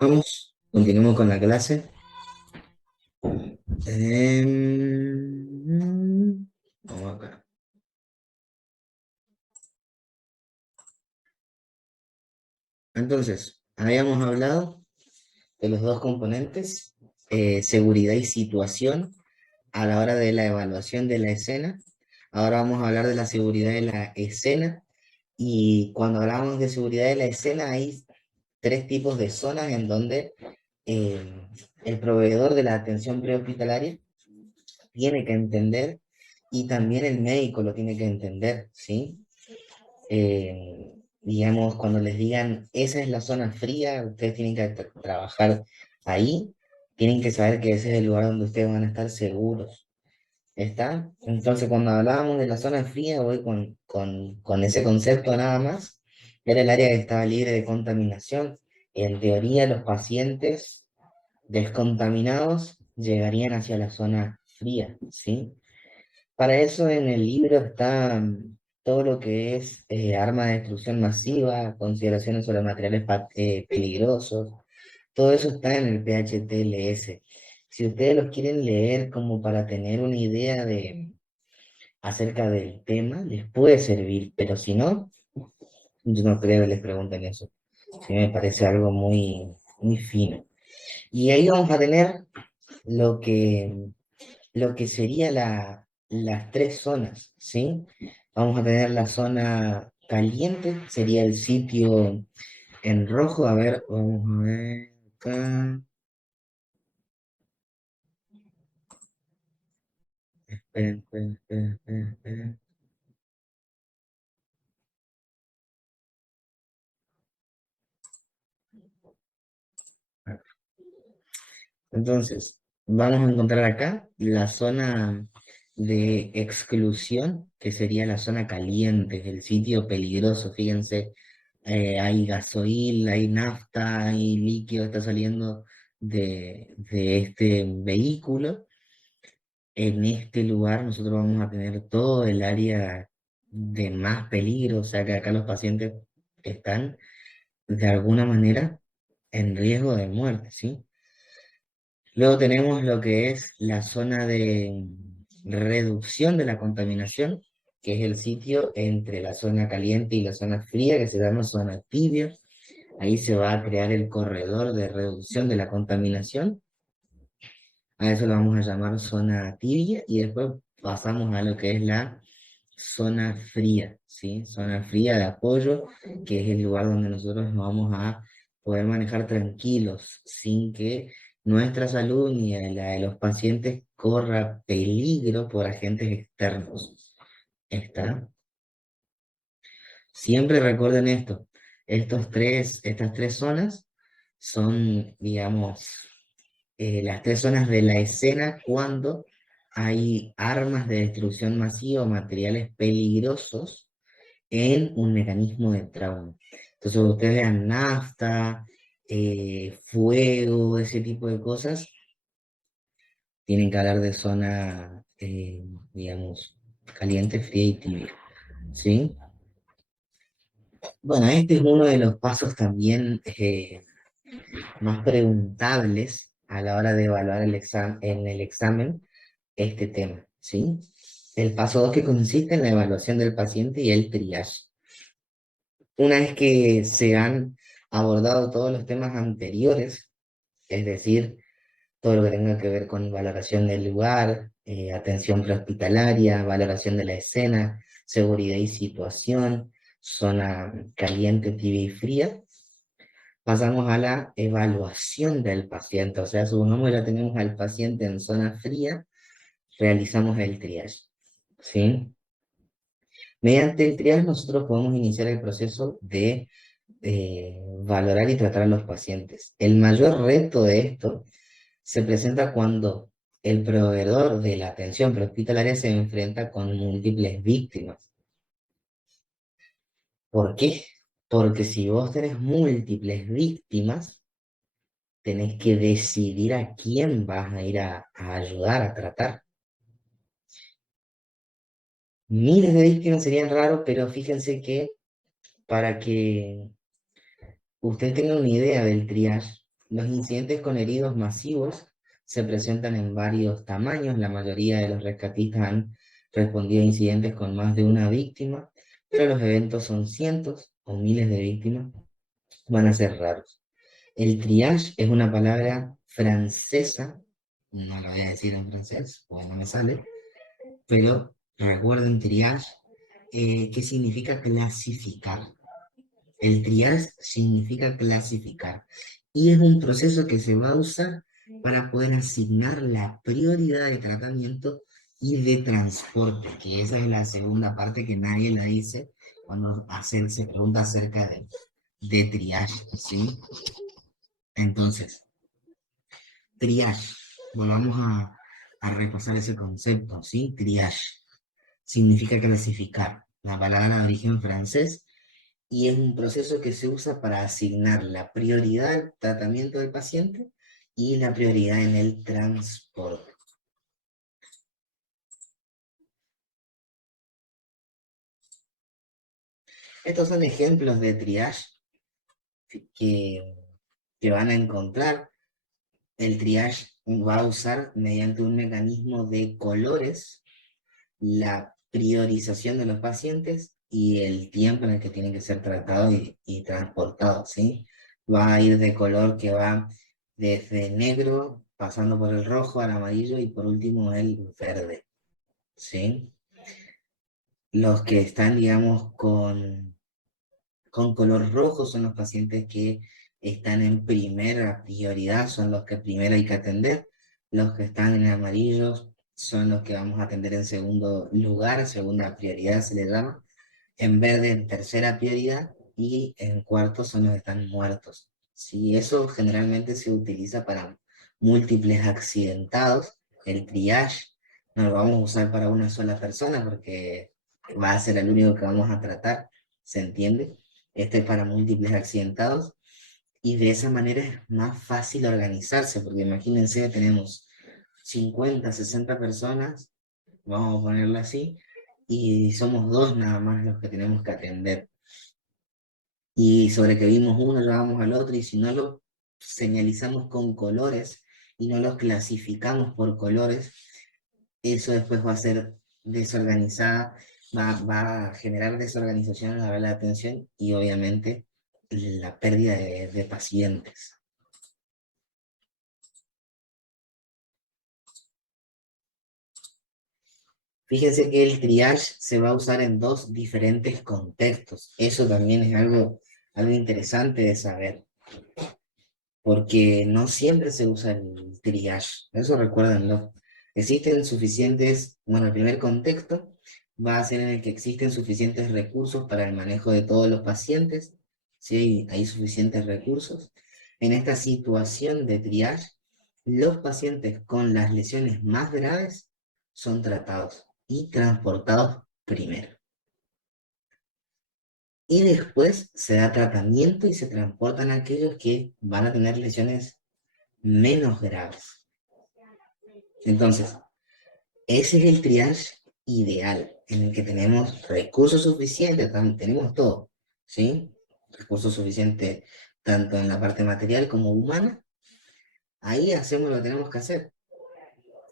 Vamos, continuamos con la clase. Vamos acá. Entonces, habíamos hablado de los dos componentes, seguridad y situación, a la hora de la evaluación de la escena. Ahora vamos a hablar de la seguridad de la escena. Y cuando hablamos de seguridad de la escena, hay tres tipos de zonas en donde el proveedor de la atención prehospitalaria tiene que entender y también el médico lo tiene que entender, ¿sí? Digamos, cuando les digan, esa es la zona fría, ustedes tienen que trabajar ahí, tienen que saber que ese es el lugar donde ustedes van a estar seguros, ¿está? Entonces, cuando hablábamos de la zona fría, voy con ese concepto nada más, era el área que estaba libre de contaminación. En teoría, los pacientes descontaminados llegarían hacia la zona fría, ¿sí? Para eso en el libro está todo lo que es arma de destrucción masiva, consideraciones sobre materiales peligrosos, todo eso está en el PHTLS. Si ustedes los quieren leer como para tener una idea acerca del tema, les puede servir, pero si no, yo no creo que les pregunten eso. Sí, me parece algo muy fino. Y ahí vamos a tener lo que sería las tres zonas, ¿sí? Vamos a tener la zona caliente, sería el sitio en rojo. A ver, vamos a ver acá. Esperen, esperen, esperen, esperen, esperen. Entonces, vamos a encontrar acá la zona de exclusión, que sería la zona caliente, el sitio peligroso. Fíjense, hay gasoil, hay nafta, hay líquido que está saliendo de este vehículo. En este lugar nosotros vamos a tener todo el área de más peligro, o sea que acá los pacientes están de alguna manera en riesgo de muerte, ¿sí? Luego tenemos lo que es la zona de reducción de la contaminación, que es el sitio entre la zona caliente y la zona fría, que se llama zona tibia. Ahí se va a crear el corredor de reducción de la contaminación. A eso lo vamos a llamar zona tibia y después pasamos a lo que es la zona fría, ¿sí? Zona fría de apoyo, que es el lugar donde nosotros nos vamos a poder manejar tranquilos, sin que nuestra salud ni la de los pacientes corra peligro por agentes externos. ¿Está? Siempre recuerden esto, estas tres zonas son, digamos, las tres zonas de la escena cuando hay armas de destrucción masiva o materiales peligrosos en un mecanismo de trauma. Entonces, ustedes vean nafta, fuego, ese tipo de cosas, tienen que hablar de zona, digamos, caliente, fría y tibia. ¿Sí? Bueno, este es uno de los pasos también más preguntables a la hora de evaluar en el examen este tema, ¿sí? El paso 2 que consiste en la evaluación del paciente y el triage. Una vez que se han abordado todos los temas anteriores, es decir, todo lo que tenga que ver con valoración del lugar, atención prehospitalaria, valoración de la escena, seguridad y situación, zona caliente, tibia y fría, pasamos a la evaluación del paciente. O sea, supongamos que ya tenemos al paciente en zona fría, realizamos el triage, ¿sí? Mediante el trial nosotros podemos iniciar el proceso de valorar y tratar a los pacientes. El mayor reto de esto se presenta cuando el proveedor de la atención prehospitalaria se enfrenta con múltiples víctimas. ¿Por qué? Porque si vos tenés múltiples víctimas, tenés que decidir a quién vas a ir a ayudar a tratar. Miles de víctimas serían raro, pero fíjense que para que usted tenga una idea del triage, Los incidentes con heridos masivos se presentan en varios tamaños. La mayoría de los rescatistas han respondido a incidentes con más de una víctima, pero los eventos son cientos o miles de víctimas, van a ser raros. El triage es una palabra francesa, no lo voy a decir en francés, porque no me sale, pero recuerden triage, que significa clasificar. El triage significa clasificar y es un proceso que se va a usar para poder asignar la prioridad de tratamiento y de transporte, que esa es la segunda parte que nadie la dice cuando se pregunta acerca de triage, ¿sí? Entonces, triage, volvamos a repasar ese concepto, ¿sí? Triage significa clasificar, la palabra de origen francés, y es un proceso que se usa para asignar la prioridad al tratamiento del paciente y la prioridad en el transporte. Estos son ejemplos de triage que, que van a encontrar. El triage va a usar mediante un mecanismo de colores la priorización de los pacientes y el tiempo en el que tienen que ser tratados y transportados, ¿sí? Va a ir de color que va desde negro, pasando por el rojo al amarillo y por último el verde, ¿sí? Los que están, digamos, con color rojo son los pacientes que están en primera prioridad, son los que primero hay que atender. Los que están en amarillos son los que vamos a atender en segundo lugar, segunda prioridad se le llama. En verde en tercera prioridad y en cuarto son los que están muertos. Sí, eso generalmente se utiliza para múltiples accidentados. El triage no lo vamos a usar para una sola persona porque va a ser el único que vamos a tratar, ¿se entiende? Este es para múltiples accidentados y de esa manera es más fácil organizarse, porque imagínense, tenemos 50, 60 personas, vamos a ponerlo así, y somos dos nada más los que tenemos que atender. Y sobre que vimos uno, ya vamos al otro, y si no lo señalizamos con colores y no los clasificamos por colores, eso después va a ser desorganizada, va a generar desorganización a la hora de la atención y obviamente la pérdida de pacientes. Fíjense que el triage se va a usar en dos diferentes contextos. Eso también es algo interesante de saber, porque no siempre se usa el triage. Eso recuérdenlo. Existen suficientes, bueno, el primer contexto va a ser en el que existen suficientes recursos para el manejo de todos los pacientes. Si hay suficientes recursos. En esta situación de triage, los pacientes con las lesiones más graves son tratados y transportados primero. Y después se da tratamiento y se transportan aquellos que van a tener lesiones menos graves. Entonces, ese es el triage ideal, en el que tenemos recursos suficientes, tenemos todo, ¿sí? Recursos suficientes tanto en la parte material como humana. Ahí hacemos lo que tenemos que hacer.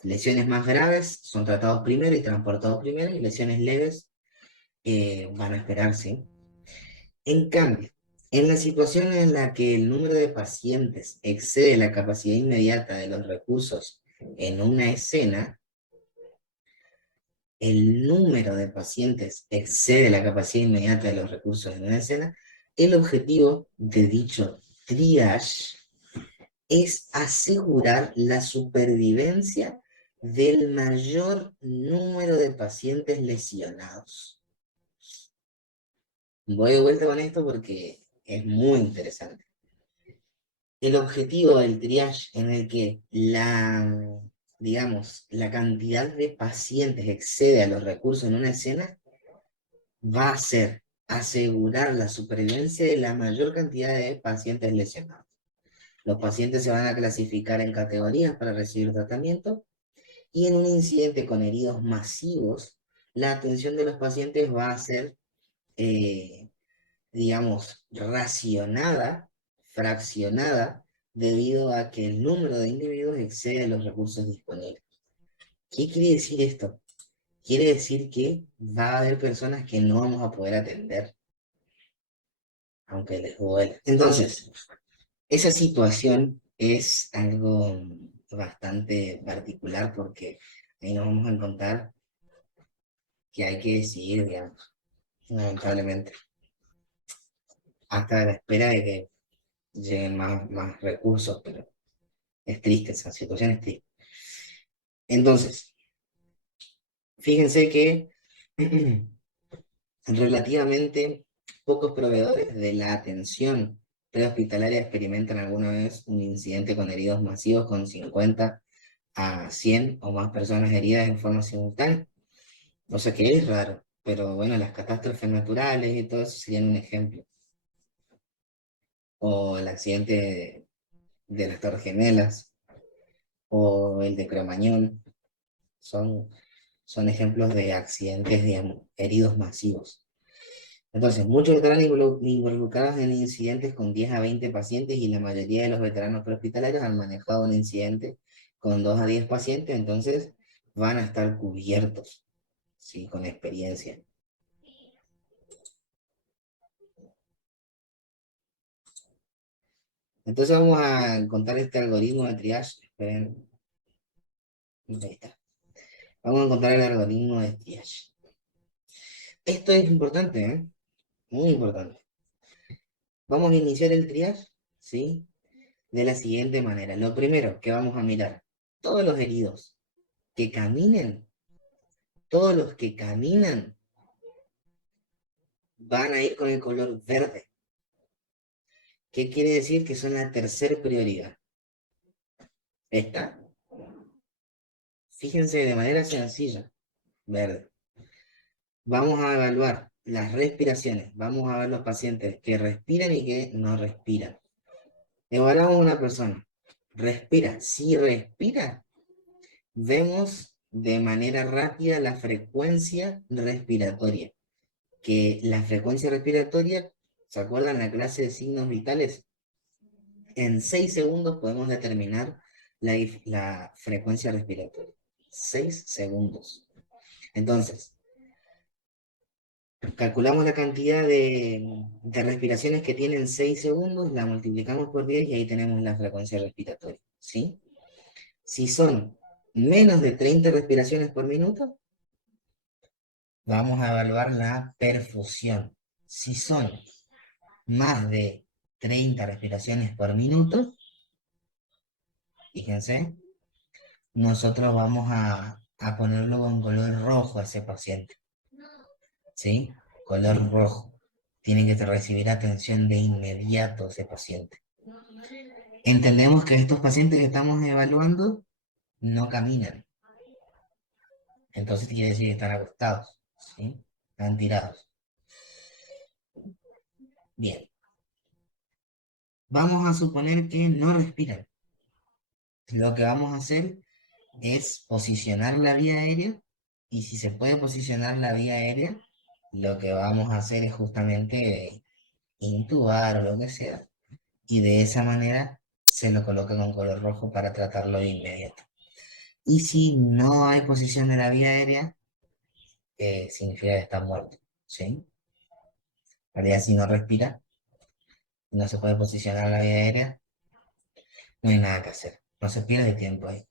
Lesiones más graves son tratados primero y transportados primero, y lesiones leves van a esperar, ¿sí? En cambio, en la situación en la que el número de pacientes excede la capacidad inmediata de los recursos en una escena, el número de pacientes excede la capacidad inmediata de los recursos en una escena, el objetivo de dicho triage es asegurar la supervivencia del mayor número de pacientes lesionados. Voy de vuelta con esto porque es muy interesante. El objetivo del triage en el que digamos, la cantidad de pacientes excede a los recursos en una escena va a ser asegurar la supervivencia de la mayor cantidad de pacientes lesionados. Los pacientes se van a clasificar en categorías para recibir tratamiento y en un incidente con heridos masivos, la atención de los pacientes va a ser, digamos, racionada, fraccionada, debido a que el número de individuos excede los recursos disponibles. ¿Qué quiere decir esto? Quiere decir que va a haber personas que no vamos a poder atender, aunque les duela. Entonces, esa situación es algo bastante particular porque ahí nos vamos a encontrar que hay que decidir, digamos, lamentablemente, hasta la espera de que lleguen más recursos, pero es triste, esa situación es triste. Entonces, fíjense que relativamente pocos proveedores de la atención prehospitalaria experimentan alguna vez un incidente con heridos masivos con 50 a 100 o más personas heridas en forma simultánea. O sea que es raro, pero bueno, las catástrofes naturales y todo eso serían un ejemplo. O el accidente de las Torres Gemelas, o el de Cromañón, son, son ejemplos de accidentes, digamos, heridos masivos. Entonces, muchos estarán involucrados en incidentes con 10 a 20 pacientes y la mayoría de los veteranos prehospitalarios han manejado un incidente con 2 a 10 pacientes, entonces van a estar cubiertos, ¿sí? Con experiencia. Entonces vamos a contar este algoritmo de triage. Esperen, ahí está. Vamos a contar el algoritmo de triage. Esto es importante, ¿eh? Muy importante. Vamos a iniciar el triage, ¿sí? De la siguiente manera. Lo primero que vamos a mirar, todos los heridos que caminen, todos los que caminan van a ir con el color verde. ¿Qué quiere decir? Que son la tercera prioridad. Esta. Fíjense de manera sencilla, verde. Vamos a evaluar las respiraciones. Vamos a ver los pacientes que respiran y que no respiran. Evaluamos a una persona. Respira. Si respira, vemos de manera rápida la frecuencia respiratoria. Que la frecuencia respiratoria, ¿se acuerdan la clase de signos vitales? En 6 segundos podemos determinar la frecuencia respiratoria. 6 segundos. Entonces, calculamos la cantidad de respiraciones que tienen 6 segundos, la multiplicamos por 10 y ahí tenemos la frecuencia respiratoria. ¿Sí? Si son menos de 30 respiraciones por minuto, vamos a evaluar la perfusión. Si son más de 30 respiraciones por minuto, fíjense, nosotros vamos a ponerlo con color rojo a ese paciente. ¿Sí? Color rojo. Tiene que recibir atención de inmediato ese paciente. Entendemos que estos pacientes que estamos evaluando no caminan. Entonces quiere decir que están acostados. ¿Sí? Están tirados. Bien. Vamos a suponer que no respiran. Lo que vamos a hacer es posicionar la vía aérea y si se puede posicionar la vía aérea, lo que vamos a hacer es justamente intubar o lo que sea y de esa manera se lo coloca con color rojo para tratarlo de inmediato. Y si no hay posición de la vía aérea, significa que está muerto, ¿sí? En realidad, si no respira, no se puede posicionar la vía aérea, no hay nada que hacer, no se pierde tiempo ahí.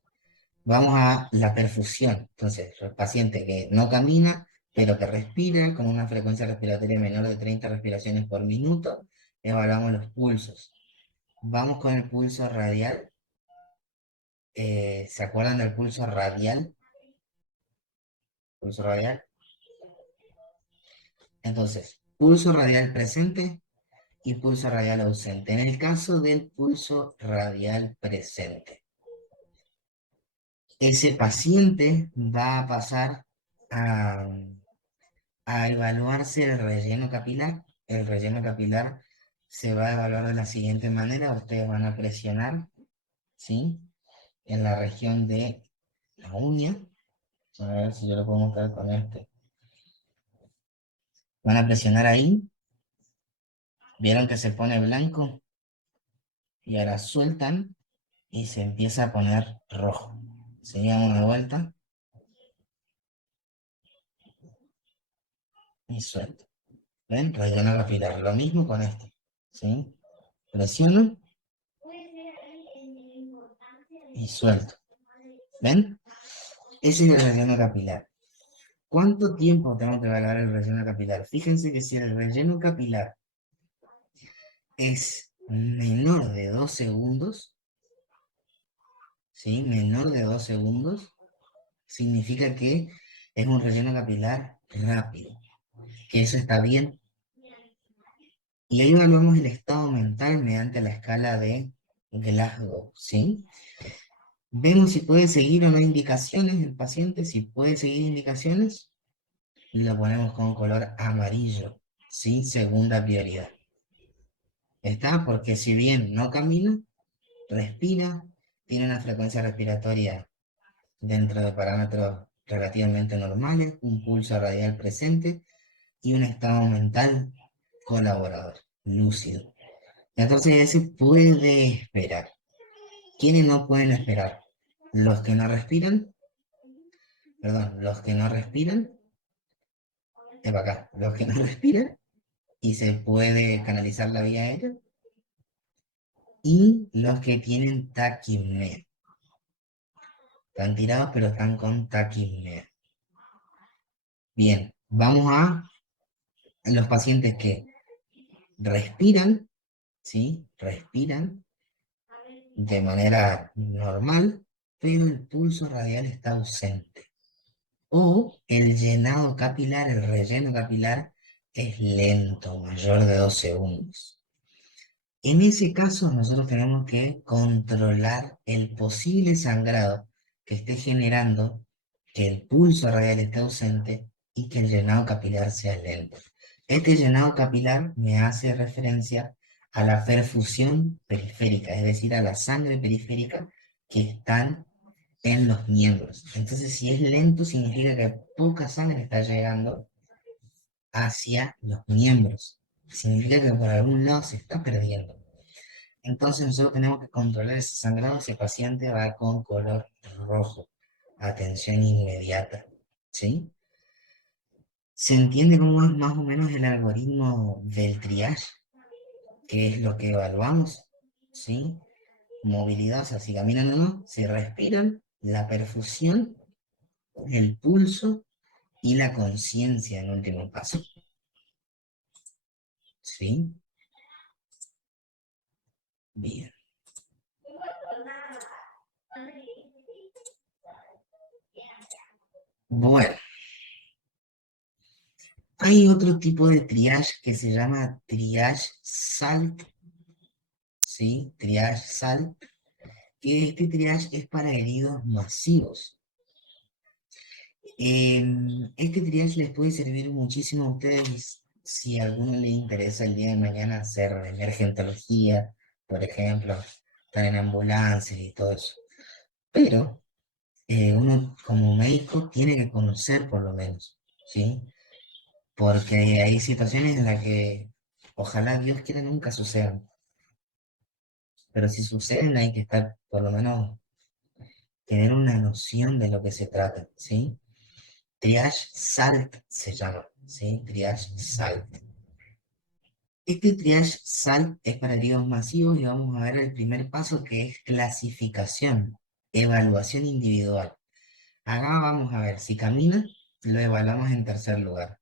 Vamos a la perfusión. Entonces, el paciente que no camina, pero que respira con una frecuencia respiratoria menor de 30 respiraciones por minuto, evaluamos los pulsos. Vamos con el pulso radial. ¿Se acuerdan del pulso radial? Pulso radial. Entonces, pulso radial presente y pulso radial ausente. En el caso del pulso radial presente, ese paciente va a pasar a, a evaluarse el relleno capilar. El relleno capilar se va a evaluar de la siguiente manera. Ustedes van a presionar, ¿sí? En la región de la uña. A ver si yo lo puedo mostrar con este. Van a presionar ahí. ¿Vieron que se pone blanco? y ahora sueltan y se empieza a poner rojo. Seguimos de vuelta y suelto. ¿Ven? Relleno capilar. Lo mismo con este. ¿Sí? Presiono y suelto. ¿Ven? Ese es el relleno capilar. ¿Cuánto tiempo tengo que evaluar el relleno capilar? Fíjense que si el relleno capilar es menor de 2 segundos, ¿sí? Menor de 2 segundos, significa que es un relleno capilar rápido, que eso está bien. Y ahí evaluamos el estado mental mediante la escala de Glasgow, ¿sí? Vemos si puede seguir o no indicaciones el paciente, si puede seguir indicaciones, y lo ponemos con color amarillo, ¿sí? Segunda prioridad. ¿Está? Porque si bien no camina, respira, tiene una frecuencia respiratoria dentro de parámetros relativamente normales, un pulso radial presente y un estado mental colaborador, lúcido. Entonces ese puede esperar. ¿Quiénes no pueden esperar? Los que no respiran, perdón, los que no respiran, es para acá, los que no respiran y se puede canalizar la vía aérea y los que tienen taquipnea. Están tirados pero están con taquipnea. Bien, vamos a los pacientes que respiran, ¿sí? Respiran de manera normal, pero el pulso radial está ausente. O el llenado capilar, el relleno capilar, es lento, mayor de 2 segundos. En ese caso, nosotros tenemos que controlar el posible sangrado que esté generando, que el pulso radial esté ausente y que el llenado capilar sea lento. Este llenado capilar me hace referencia a la perfusión periférica, es decir, a la sangre periférica que están en los miembros. Entonces, si es lento, significa que poca sangre está llegando hacia los miembros. Significa que por algún lado se está perdiendo. Entonces nosotros tenemos que controlar ese sangrado si el paciente va con color rojo. Atención inmediata. ¿Sí? ¿Se entiende cómo es más o menos el algoritmo del triage? ¿Qué es lo que evaluamos? ¿Sí? Movilidad, o sea, si caminan o no, si respiran, la perfusión, el pulso y la conciencia en último paso. ¿Sí? Bien. Bueno, hay otro tipo de triage que se llama triage SALT, ¿sí? Triage SALT, que este triage es para heridos masivos. Este triage les puede servir muchísimo a ustedes si a alguno les interesa el día de mañana hacer emergentología, por ejemplo, estar en ambulancias y todo eso. Pero uno como médico tiene que conocer por lo menos, ¿sí? Porque hay situaciones en las que ojalá Dios quiera nunca sucedan, pero si suceden hay que estar, por lo menos, tener una noción de lo que se trata, ¿sí? Triage SALT se llama, ¿sí? Triage SALT. Este triage SALT es para heridos masivos y vamos a ver el primer paso que es clasificación, evaluación individual. Acá vamos a ver, si camina, lo evaluamos en tercer lugar.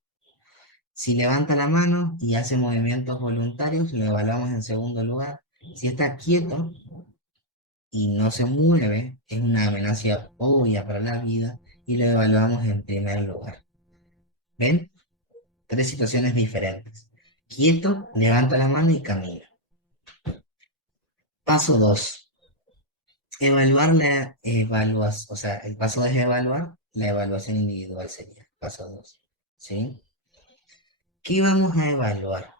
Si levanta la mano y hace movimientos voluntarios, lo evaluamos en segundo lugar. Si está quieto y no se mueve, es una amenaza obvia para la vida y lo evaluamos en primer lugar. ¿Ven? Tres situaciones diferentes. Quieto, levanta la mano y camina. Paso 2. Evaluar la evaluación, o sea, el paso 2 es evaluar, la evaluación individual sería paso 2. ¿Sí? ¿Qué vamos a evaluar?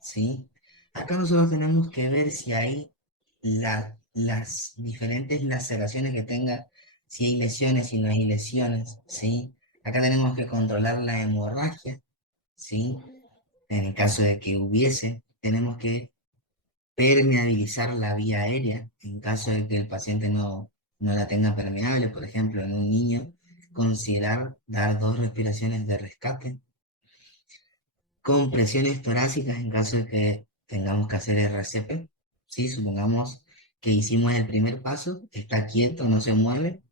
¿Sí? Acá nosotros tenemos que ver si hay las diferentes laceraciones que tenga, si hay lesiones, si no hay lesiones, ¿sí? Acá tenemos que controlar la hemorragia, ¿sí? En el caso de que hubiese, tenemos que permeabilizar la vía aérea en caso de que el paciente no la tenga permeable, por ejemplo, en un niño, considerar dar 2 respiraciones de rescate, compresiones torácicas en caso de que tengamos que hacer RCP. ¿Sí? Supongamos que hicimos el primer paso, está quieto, no se mueve,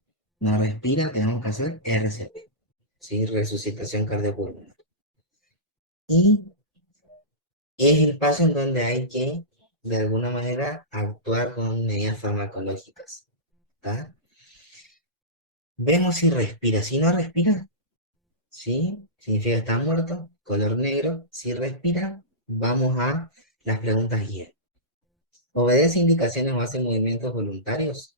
no respira, tenemos que hacer RCP, ¿sí? Resucitación cardiopulmonar. Y es el paso en donde hay que, de alguna manera, actuar con medidas farmacológicas. ¿Está? Vemos si respira. Si no respira, ¿sí? Significa que está muerto, color negro. Si respira, vamos a las preguntas guía. ¿Obedece indicaciones o hace movimientos voluntarios?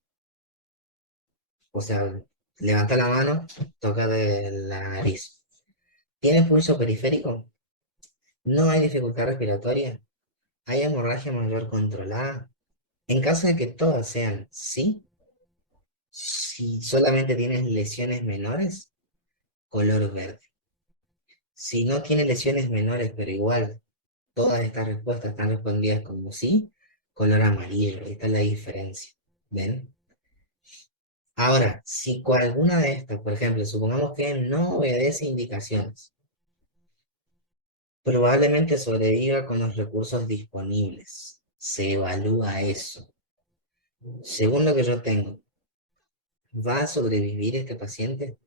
O sea, levanta la mano, toca de la nariz. ¿Tiene pulso periférico? ¿No hay dificultad respiratoria? ¿Hay hemorragia mayor controlada? En caso de que todas sean sí, si solamente tienes lesiones menores, color verde. Si no tiene lesiones menores, pero igual todas estas respuestas están respondidas como sí, color amarillo. Esta es la diferencia. ¿Ven? Ahora, si con alguna de estas, por ejemplo, supongamos que no obedece indicaciones, probablemente sobreviva con los recursos disponibles. Se evalúa eso. Según lo que yo tengo, ¿va a sobrevivir este paciente?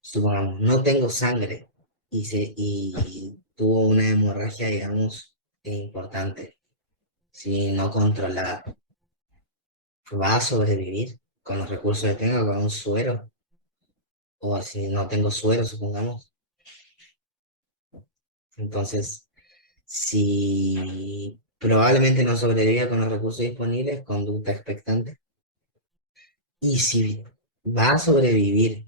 Supongamos, no tengo sangre y tuvo una hemorragia, digamos, importante, si no controlada. ¿Va a sobrevivir con los recursos que tengo, con un suero? O si no tengo suero, supongamos. Entonces, si probablemente no sobreviva con los recursos disponibles, conducta expectante. Y si va a sobrevivir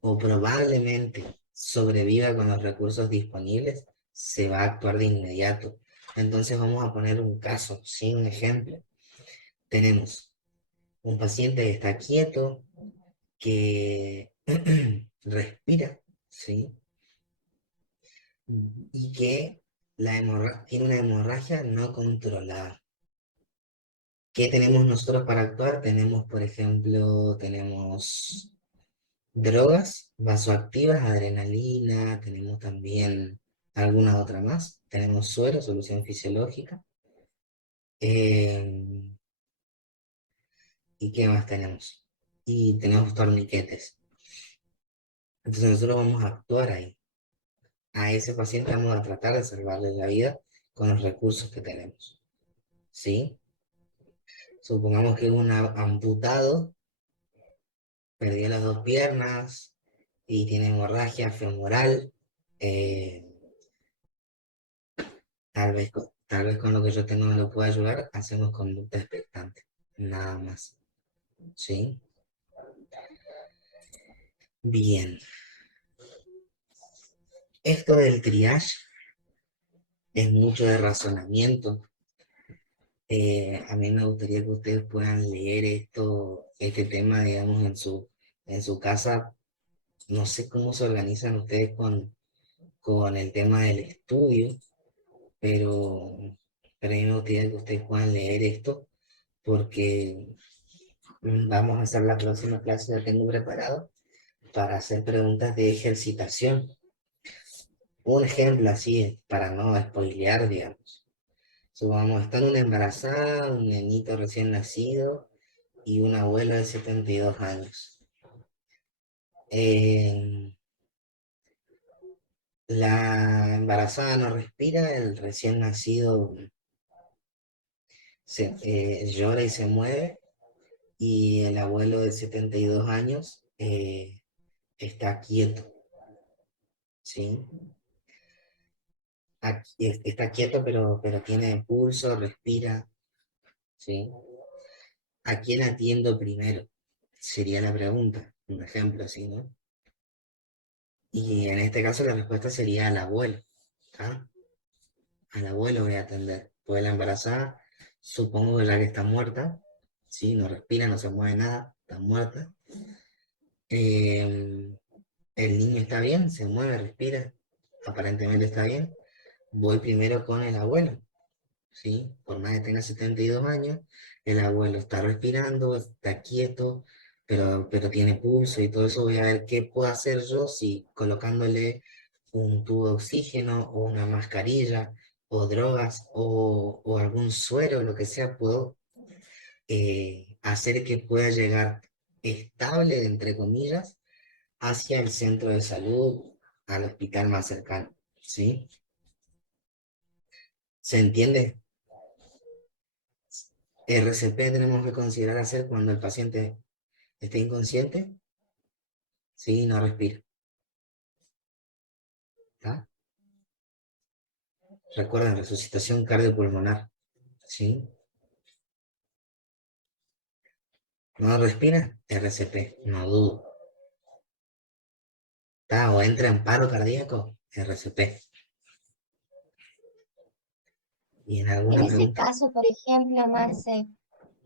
o probablemente sobreviva con los recursos disponibles, se va a actuar de inmediato. Entonces vamos a poner un caso, ¿sí? Un ejemplo. Tenemos un paciente que está quieto, que respira, ¿sí? Y que tiene una hemorragia no controlada. ¿Qué tenemos nosotros para actuar? Tenemos, por ejemplo, tenemos drogas vasoactivas, adrenalina, tenemos también alguna otra más. Tenemos suero, solución fisiológica. eh, ¿Y qué más tenemos? Y tenemos torniquetes. Entonces nosotros vamos a actuar ahí. A ese paciente vamos a tratar de salvarle la vida con los recursos que tenemos. ¿Sí? Supongamos que es un amputado, perdió las 2 piernas y tiene hemorragia femoral. eh, tal vez con lo que yo tengo no lo pueda ayudar, hacemos conducta expectante. Nada más. ¿Sí? Bien. Esto del triage es mucho de razonamiento. A mí me gustaría que ustedes puedan leer este tema, digamos, en su casa. No sé cómo se organizan ustedes con el tema del estudio, pero, pero a mí me gustaría que ustedes puedan leer esto, porque vamos a hacer la próxima clase, la tengo preparado, para hacer preguntas de ejercitación. Un ejemplo así, para no spoilear, digamos. Supongamos, están una embarazada, un nenito recién nacido y un abuelo de 72 años. La embarazada no respira, el recién nacido llora y se mueve, y el abuelo de 72 años está quieto, ¿sí? Está quieto, pero tiene pulso, respira, ¿sí? ¿A quién atiendo primero? Sería la pregunta, un ejemplo así, ¿no? Y en este caso la respuesta sería al abuelo, ¿ah? Al abuelo voy a atender, pues la embarazada, supongo que ya que está muerta, ¿sí? No respira, no se mueve nada, está muerta. Eh, el niño está bien, se mueve, respira, aparentemente está bien. Voy primero con el abuelo, ¿sí? Por más que tenga 72 años, el abuelo está respirando, está quieto, pero tiene pulso y todo eso. Voy a ver qué puedo hacer yo si colocándole un tubo de oxígeno o una mascarilla o drogas o algún suero, lo que sea, puedo hacer que pueda llegar estable, entre comillas, hacia el centro de salud, al hospital más cercano, ¿sí? ¿Se entiende? RCP tenemos que considerar hacer cuando el paciente esté inconsciente, sí, no respira, ¿tá? Recuerden, resucitación cardiopulmonar, ¿sí? No respira, RCP, no dudo, ¿tá? O entra en paro cardíaco, RCP. Y en En alguna ese pregunta, caso, por ejemplo, Marce,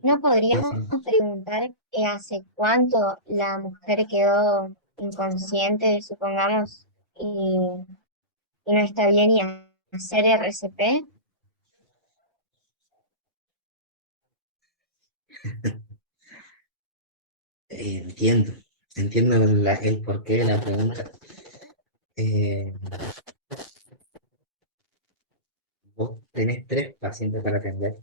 ¿no sí, podríamos sí. preguntar hace cuánto la mujer quedó inconsciente, supongamos, y no está bien y hacer RCP? Entiendo, entiendo el porqué de la pregunta. Eh, Vos tenés 3 pacientes para atender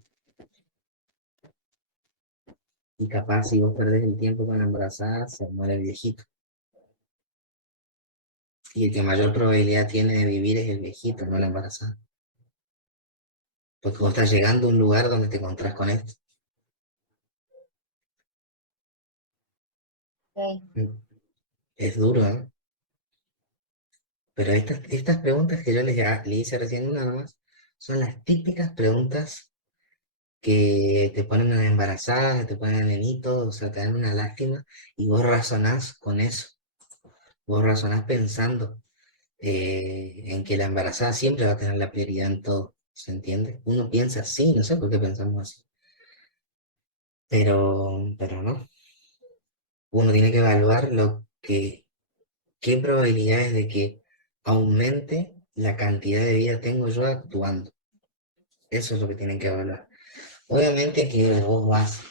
y capaz si vos perdés el tiempo con la embarazada, se muere el viejito. Y el que mayor probabilidad tiene de vivir es el viejito, no la embarazada. Porque vos estás llegando a un lugar donde te encontrás con esto. Ok, Es duro, ¿eh? Pero estas preguntas que yo le hice recién una nomás, son las típicas preguntas que te ponen a la embarazada, que te ponen al nenito, o sea, te dan una lástima y vos razonás con eso. Vos razonás pensando en que la embarazada siempre va a tener la prioridad en todo, ¿se entiende? Uno piensa así, no sé por qué pensamos así, pero no. Uno tiene que evaluar qué probabilidades de que aumente la cantidad de vida tengo yo actuando. Eso es lo que tienen que evaluar. Obviamente que vos vas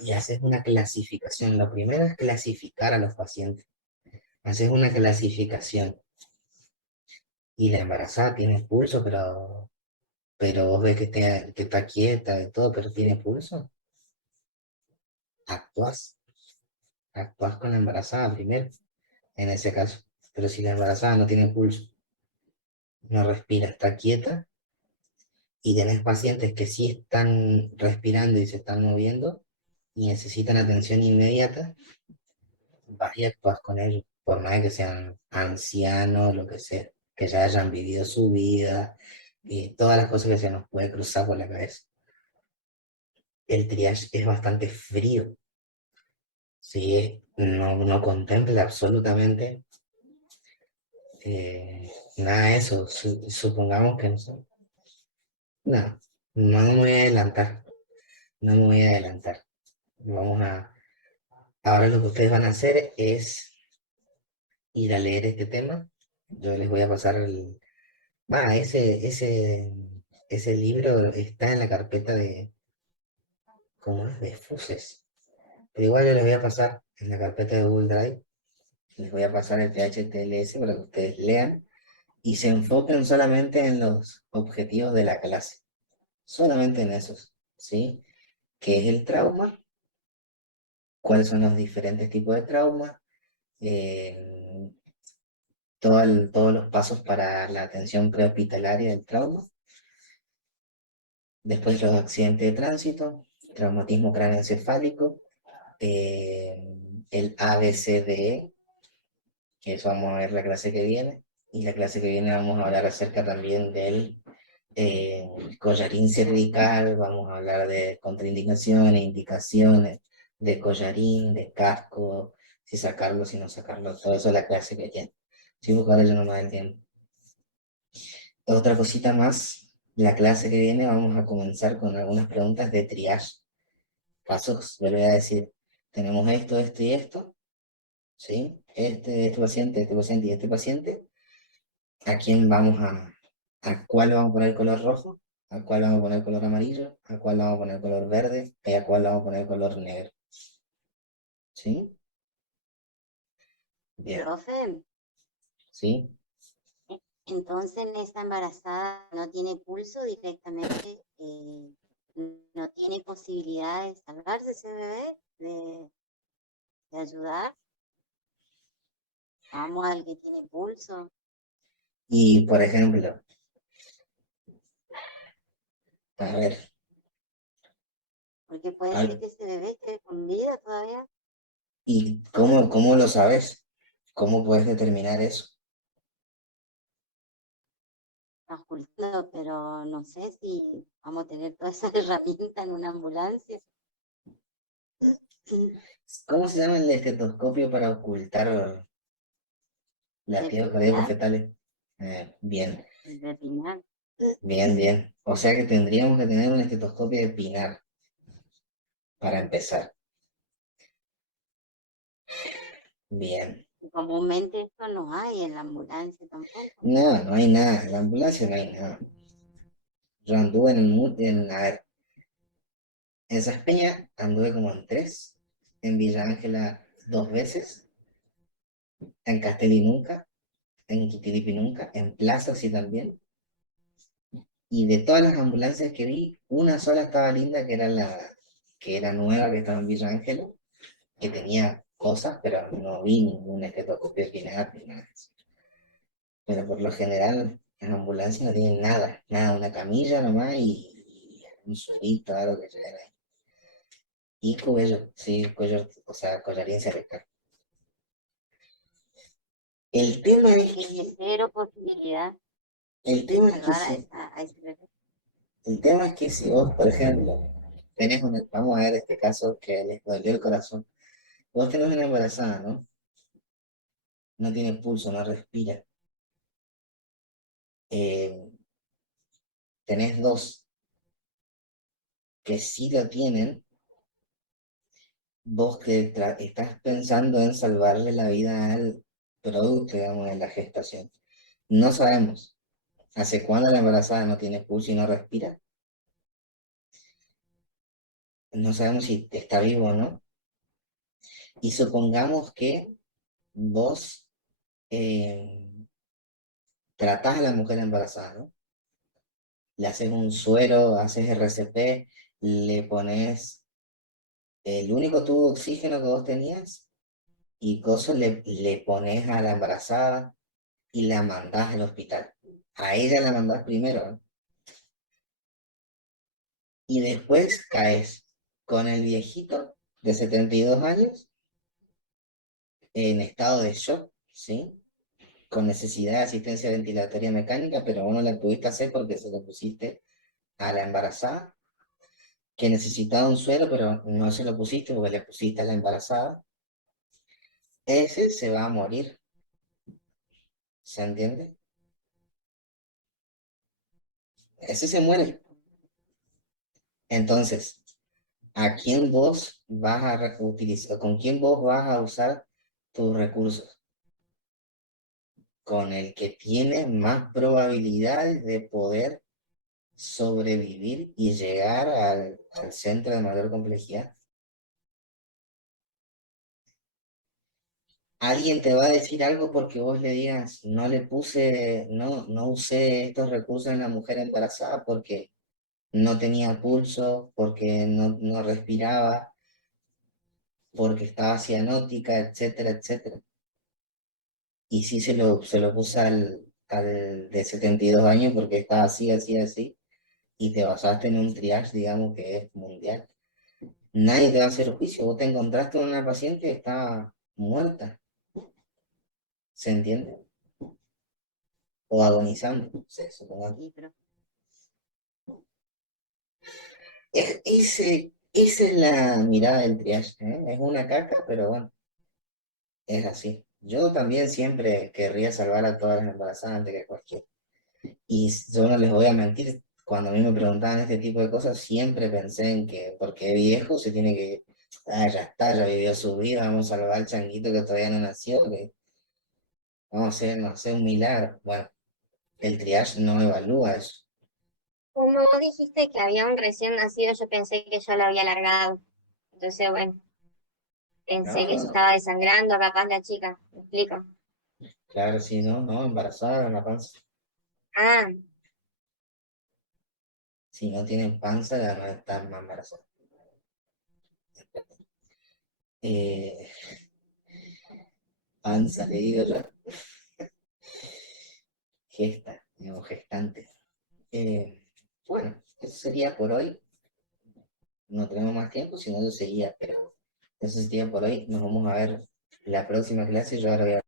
y haces una clasificación. Lo primero es clasificar a los pacientes. Haces una clasificación y la embarazada tiene pulso, pero vos ves que está quieta de todo, pero tiene pulso, actúas, actúas con la embarazada primero, en ese caso. Pero si la embarazada no tiene pulso, no respira, está quieta, y tenés pacientes que sí están respirando y se están moviendo y necesitan atención inmediata, vas y actúas con ellos, por más que sean ancianos, lo que sea, que ya hayan vivido su vida, y todas las cosas que se nos puede cruzar por la cabeza. El triage es bastante frío. Sí, no contempla absolutamente nada de eso. Supongamos que no sé. No, no me voy a adelantar. No me voy a adelantar. Vamos a. Ahora lo que ustedes van a hacer es ir a leer este tema. Yo les voy a pasar el. Va, ese libro está en la carpeta de. ¿Cómo es? De Fuses. Pero igual yo les voy a pasar en la carpeta de Google Drive. Les voy a pasar el THTLS para que ustedes lean y se enfoquen solamente en los objetivos de la clase, solamente en esos, ¿sí? ¿Qué es el trauma? ¿Cuáles son los diferentes tipos de trauma? Eh, todos los pasos para la atención prehospitalaria del trauma. Después los accidentes de tránsito, traumatismo craneoencefálico, eh, el ABCDE, que eso vamos a ver la clase que viene. Y la clase que viene vamos a hablar acerca también del collarín cervical, vamos a hablar de contraindicaciones, indicaciones de collarín, de casco, si sacarlo, si no sacarlo, todo eso es la clase que tiene. Sí, porque ahora yo no me da el tiempo. Otra cosita más, la clase que viene vamos a comenzar con algunas preguntas de triage. Pasos, le voy a decir, tenemos esto, esto y esto, ¿sí? Este paciente y este paciente, ¿a quién vamos ¿A cuál le vamos a poner color rojo? ¿A cuál le vamos a poner color amarillo? ¿A cuál le vamos a poner color verde? ¿Y a cuál le vamos a poner color negro? ¿Sí? Bien. Profe, ¿Sí? entonces esta embarazada no tiene pulso directamente, no tiene posibilidad de salvarse ese bebé, de ayudar. Vamos al que tiene pulso, Y, por ejemplo, a ver, porque puede ser al- que ese bebé esté con vida todavía, ¿y cómo lo sabes? ¿Cómo puedes determinar eso? está ocultando, pero no sé si vamos a tener toda esa herramienta en una ambulancia. ¿Cómo se llama el estetoscopio para ocultar latidos cardíacos Respirar, fetales? Bien, respirar. bien, bien. O sea que tendríamos que tener un estetoscopio de pinar para empezar. Bien. Comúnmente esto no hay en la ambulancia tampoco. No, no hay nada. En la ambulancia no hay nada. Yo anduve a ver, en Saspeña anduve como en tres, en Villa Ángela 2 veces, en Castelli nunca, en Quitiripi nunca, en Plaza sí también. Y de todas las ambulancias que vi, una sola estaba linda, que era que era nueva, que estaba en Villa Ángela, que tenía cosas, pero no vi ningún estetoscopio espinar ni nada de eso. Pero por lo general, las ambulancias no tienen nada, nada, una camilla nomás y un suelito, algo que lleven ahí. Y cuello, sí, cuello, o sea, collarín cervical. El tema es Tiene que, cero posibilidad el de tema es que salvar sí, a ese bebé. el tema es que si vos, por ejemplo, vamos a ver este caso que les dolió el corazón. Vos tenés una embarazada, ¿no? No tiene pulso, no respira. Eh, tenés dos que sí lo tienen, vos que estás pensando en salvarle la vida al producto, digamos, en la gestación. No sabemos hace cuándo la embarazada no tiene pulso y no respira. No sabemos si está vivo o no. Y supongamos que vos eh, tratás a la mujer embarazada, ¿no? Le haces un suero, haces RCP, le pones el único tubo de oxígeno que vos tenías y cosas le pones a la embarazada y la mandás al hospital. A ella la mandás primero, ¿no? Y después caes con el viejito de 72 años en estado de shock, ¿sí? Con necesidad de asistencia ventilatoria mecánica, pero vos no la pudiste hacer porque se lo pusiste a la embarazada, que necesitaba un suero, pero no se lo pusiste porque le pusiste a la embarazada. Ese se va a morir, ¿se entiende? Ese se muere. Entonces, ¿a quién vos vas a utilizar, con quién vos vas a usar tus recursos? Con el que tiene más probabilidades de poder sobrevivir y llegar al centro de mayor complejidad. Alguien te va a decir algo porque vos le digas, no usé estos recursos en la mujer embarazada porque no tenía pulso, porque no respiraba, porque estaba cianótica, etcétera, etcétera. Y sí se lo puse al de 72 años porque estaba así, así, así, y te basaste en un triage, digamos, que es mundial. Nadie te va a hacer juicio, vos te encontraste con una paciente que estaba muerta, ¿se entiende? O agonizando, se supone. Sí, pero Esa es la mirada del triage, ¿eh? Es una caca, pero bueno, es así. Yo también siempre querría salvar a todas las embarazadas antes que cualquiera. Y yo no les voy a mentir, cuando a mí me preguntaban este tipo de cosas, siempre pensé en que porque es viejo se tiene que, ya está, ya vivió su vida, vamos a salvar al changuito que todavía no nació, que vamos a hacer, no sé, un milagro. Bueno, El triage no evalúa eso. Como dijiste que había un recién nacido, yo pensé que yo lo había alargado. Entonces, bueno, pensé que se No, estaba desangrando capaz la chica. ¿Me explico? claro, sí, no, embarazada en la panza. Ah, Si no tienen panza, la no está más embarazada. Eh, panza, le digo yo. Gesta, digo, gestante. Bueno, eso sería por hoy. No tenemos más tiempo, si no yo seguía, pero eso sería por hoy. Nos vamos a ver la próxima clase. Yo ahora voy a